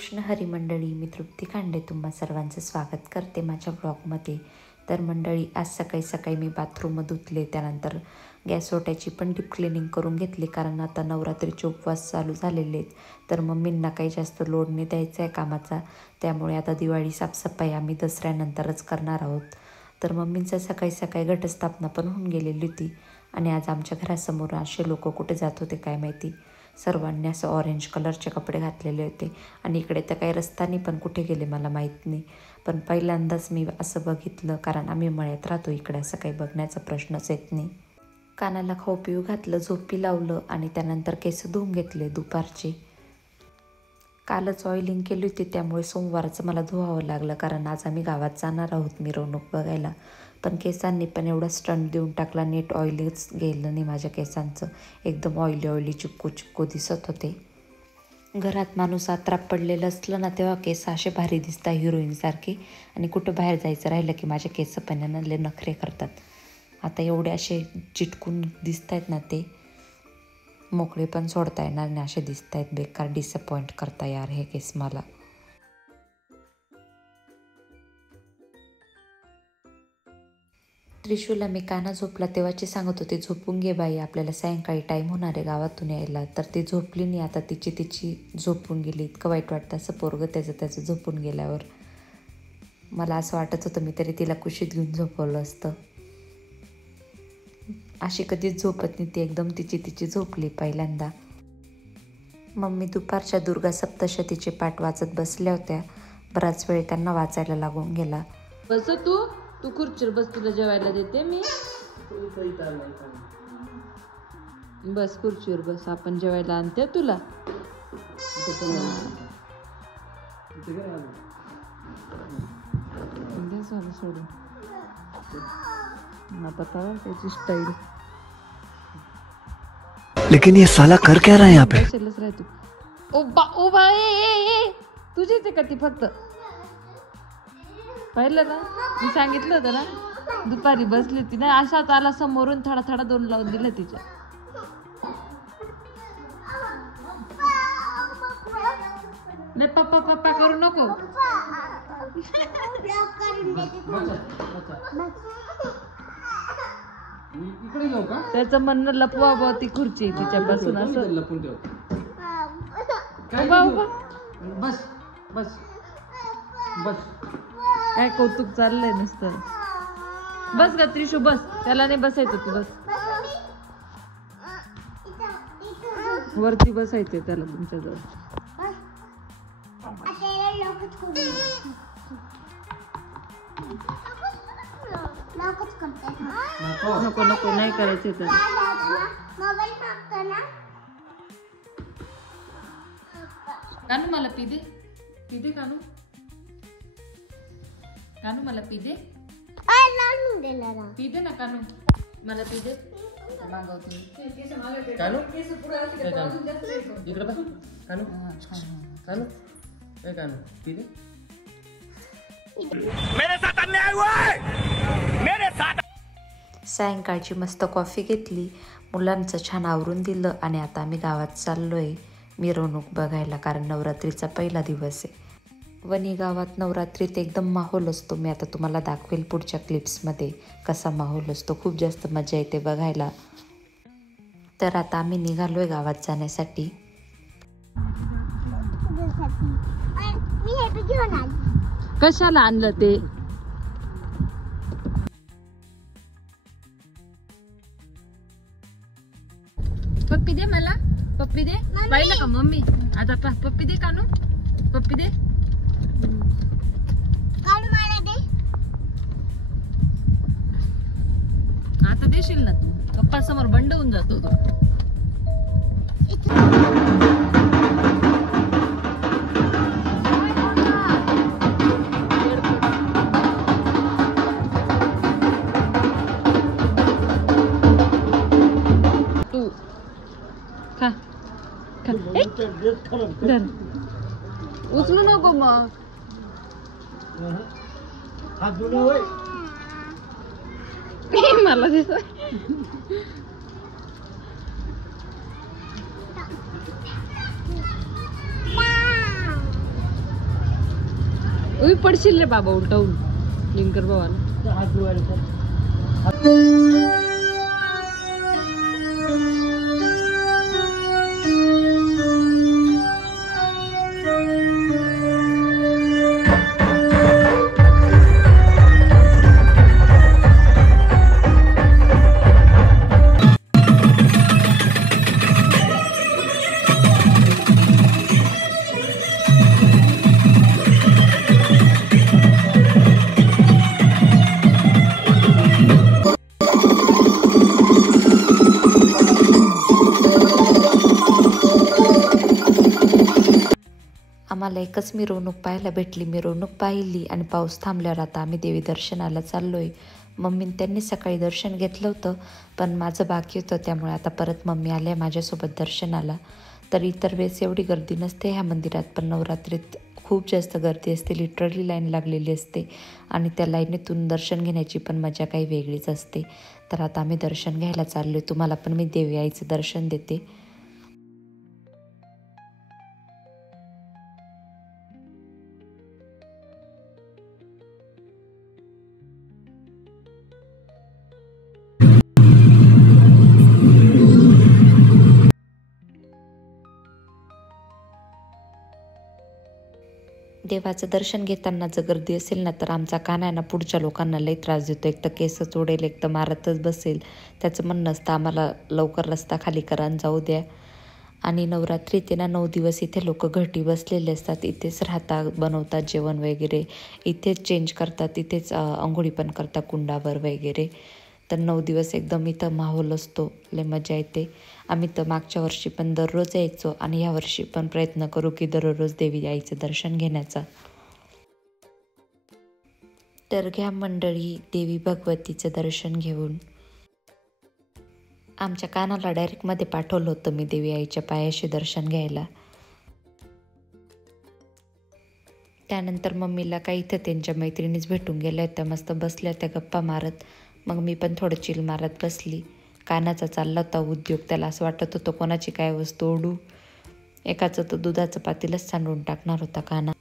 कृष्ण हरी मंडळी, मी तृप्ती खांडे तुम्हा सर्वांचं स्वागत करते माझ्या ब्लॉगमध्ये. तर मंडळी, आज सकाळी सकाळी मी बाथरूम धुतले, त्यानंतर गॅस ओट्याची पण डीप क्लिनिंग करून घेतली, कारण आता नवरात्रीचे उपवास चालू झालेले आहेत. तर मम्मींना काही जास्त लोड नाही द्यायचा आहे कामाचा, त्यामुळे आता दिवाळी साफसफाई आम्ही दसऱ्यानंतरच करणार आहोत. तर मम्मींचं सकाळी सकाळी घटस्थापना पण होऊन गेलेली होती आणि आज आमच्या घरासमोर असे लोक कुठे जात होते काय माहिती. सर्वांनी असं ऑरेंज कलरचे कपडे घातलेले होते आणि इकडे तर काही रस्त्याने पण कुठे गेले मला माहीत नाही. पण पहिल्यांदाच मी असं बघितलं, कारण आम्ही मळ्यात राहतो, इकडे असं काही बघण्याचा प्रश्नच येत नाही. कानाला खाऊ पिऊ घातलं, झोपी लावलं आणि त्यानंतर केस धुवून घेतले दुपारचे. कालच ऑइलिंग केली होती, त्यामुळे सोमवारचं मला धुवावं लागलं, कारण आज आम्ही गावात जाणार आहोत मिरवणूक बघायला. पण केसांनी पण एवढा स्टंट देऊन टाकला, नीट ऑइलीच गेलं नाही माझ्या केसांचं. एकदम ऑइली चिक्कू चिक्कू दिसत होते. घरात माणूस आत्राप पडलेलं असलं ना, तेव्हा केस असे भारी दिसतात हिरोईनसारखे, आणि कुठं बाहेर जायचं राहिलं की माझे केस पण लय नखरे करतात. आता एवढे असे चिटकून दिसत आहेत ना, ते मोकळे पण सोडता येणार नाही असे दिसत आहेत. बेकार डिसअपॉइंट करता यार हे केस मला. त्रिशूला मी काना झोपला तेव्हाची सांगत होते, झोपून घे बाई, आपल्याला सायंकाळी टाईम होणार आहे गावातून यायला. तर ती झोपली नाही, आता तिची झोपून गेली. इतकं वाईट वाटतं असं पोरगं त्याचं झोपून गेल्यावर. मला असं वाटत होतं मी तरी तिला कुशीत घेऊन झोपवलं असतं. अशी कधीच झोपत नाही ती, एकदम तिची झोपली पहिल्यांदा. मम्मी दुपारच्या दुर्गा सप्तशतीचे पाठ वाचत बसल्या होत्या. बराच वेळ त्यांना वाचायला लागून गेला. बस तू खुर्चीवर बस, तुला जेवायला देते मी. बस खुर्चीवर बस, आपण जेवायला आणते तुला. सोडून पता त्याची स्टाईल. लेकिन ये साला कर क्या रहा है यहाँ पे? तुझीच आहे का ती? फक्त पाहिलं ना, मी सांगितलं होतं ना, दुपारी बसली होती ना, अशाच आला समोरून, थोडा थोडा दोन लावून दिला तिच्या. नाही पप्पा पप्पा करू नको. त्याचं म्हणणं लपवा बा ती खुर्ची तिच्यापासून असं. बस बस बस, काय कौतुक चाललंय नुसतं. बस ग त्रिशू बस, त्याला नाही बसायचं तू, बस वरती बसायचंय त्याला तुमच्याजवळ. नको नको नाही करायचं तर. कानू मला पी दे, पी दे कानू, कानू मला पी दे, पी दे ना कानू, मला पी दे. मागवते कानू, इकडे बस कानू, कानू ए कानू पी दे. मेरे साथ अन्याय हुआ है, मेरे साथ. सायंकाळची मस्त कॉफी घेतली, मुलांचं छान आवरून दिलं आणि आता आम्ही गावात चाललोय मिरवणूक बघायला, कारण नवरात्रीचा पहिला दिवस आहे. वणी गावात नवरात्रीत एकदम माहोल असतो. मी आता तुम्हाला दाखवेल पुढच्या क्लिप्समध्ये कसा माहोल असतो. खूप जास्त मजा येते बघायला. तर आता आम्ही निघालोय गावात जाण्यासाठी. कशाला आणलं ते? पप्पी दे मला, पप्पी दे. पाहिलं का मम्मी? आता पप्पी दे कानू, पप्पी दे. आता देशील ना तू? पप्पा समोर बंड होऊन जातो तो. तू खा खा. उचलू नको मग. मला दिसत उभी पडशील रे बाबा उलटवून लिंकर बाबाला. हात धुवायला. आम्हाला एकच मिरवणूक पाहायला भेटली. मिरवणूक पाहिली आणि पाऊस थांबल्यावर आता आम्ही देवी दर्शनाला चाललोय. मम्मीने त्यांनी सकाळी दर्शन घेतलं होतं, पण माझं बाकी होतं, त्यामुळे आता परत मम्मी आल्या माझ्यासोबत दर्शनाला. तर इतर वेळेस एवढी गर्दी नसते ह्या मंदिरात, पण नवरात्रीत खूप जास्त गर्दी असते. लिटरली लाईन लागलेली असते आणि त्या लाईनीतून दर्शन घेण्याची पण मजा काही वेगळीच असते. तर आता आम्ही दर्शन घ्यायला चाललोय. तुम्हाला पण मी देवी आईचं दर्शन देते. देवाचं दर्शन घेताना जर गर्दी असेल ना, तर आमचा काना आहे ना पुढच्या लोकांना लई त्रास देतो. एक तर केस चोडेल, एक तर मारतच बसेल. त्याचं म्हणणं असतं आम्हाला लवकर रस्ता खाली करा आणि जाऊ द्या. आणि नवरात्री ते ना 9 दिवस इथे लोक घटी बसलेले असतात. इथेच राहतात, बनवतात जेवण वगैरे, इथेच चेंज करतात, इथेच आंघोळी पण करतात कुंडावर वगैरे. तर 9 दिवस एकदम इथं माहोल असतो, लय मजा येते. आम्ही तर मागच्या वर्षी पण दररोज यायचो आणि ह्या वर्षी पण प्रयत्न करू की दररोज देवी आईचं दर्शन घेण्याचा. तर घ्या मंडळी देवी भगवतीचं दर्शन घेऊन. आमच्या कानाला डायरेक्टमध्ये पाठवलं होतं मी देवी आईच्या पायाशी दर्शन घ्यायला. त्यानंतर मम्मीला काही इथं त्यांच्या मैत्रिणीच भेटून गेल्या होत्या, मस्त बसल्या त्या गप्पा मारत. मग मी पण थोडं चिल मारत बसली. कानाचा चालला होता उद्योग, त्याला असं वाटत होतं कोणाची काय वस्तू ओढू. एकाचं तर दुधाचं पातेलच सांडून टाकणार होता काना.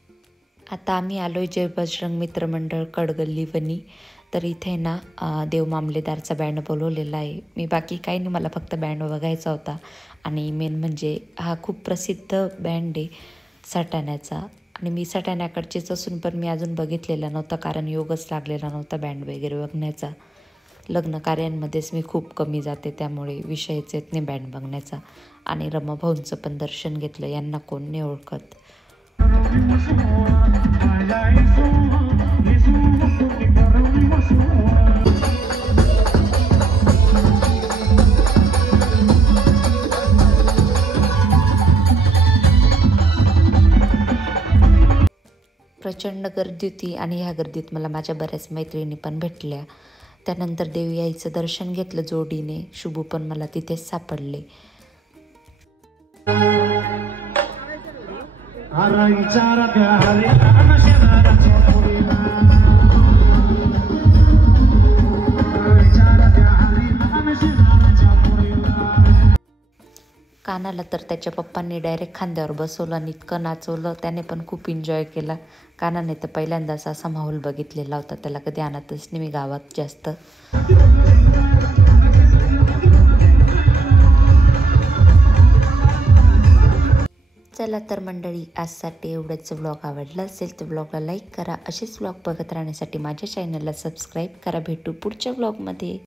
आता आम्ही आलोय जय बजरंग मित्र मंडळ कडगल्ली वनी. तर इथे ना देव मामलेदारचा बँड बोलवलेला आहे. मी बाकी काही नाही, मला फक्त बँड बघायचा होता. आणि मेन म्हणजे हा खूप प्रसिद्ध बँड आहे सटाण्याचा. आणि मी सटाण्याकडचीच असून पण मी अजून बघितलेला नव्हता, कारण योगच लागलेला नव्हता बँड वगैरे बघण्याचा. लग्न कार्यांमध्येच मी खूप कमी जाते, त्यामुळे विषयच येत नाही बँड बघण्याचा. आणि रमाभाऊंचं पण दर्शन घेतलं. यांना कोण नाही ओळखत. प्रचंड गर्दी होती आणि ह्या गर्दीत मला माझ्या बऱ्याच मैत्रिणी पण भेटल्या. त्यानंतर देवी आईचं दर्शन घेतलं जोडीने. शुभू पण मला तिथेच सापडले. कानाला तर त्याच्या पप्पांनी डायरेक्ट खांद्यावर बसवलं आणि इतकं नाचवलं, त्याने पण खूप एन्जॉय केला. कानाने तर पहिल्यांदाच असा माहोल बघितलेला होता, त्याला कधी आणतच नाही मी गावात जास्त. चला तर मंडळी, आजसाठी एवढंच. व्लॉग आवडला असेल तर व्लॉगला लाईक करा. असेच व्लॉग बघत राहण्यासाठी माझ्या चॅनलला सबस्क्राईब करा. भेटू पुढच्या व्लॉगमध्ये.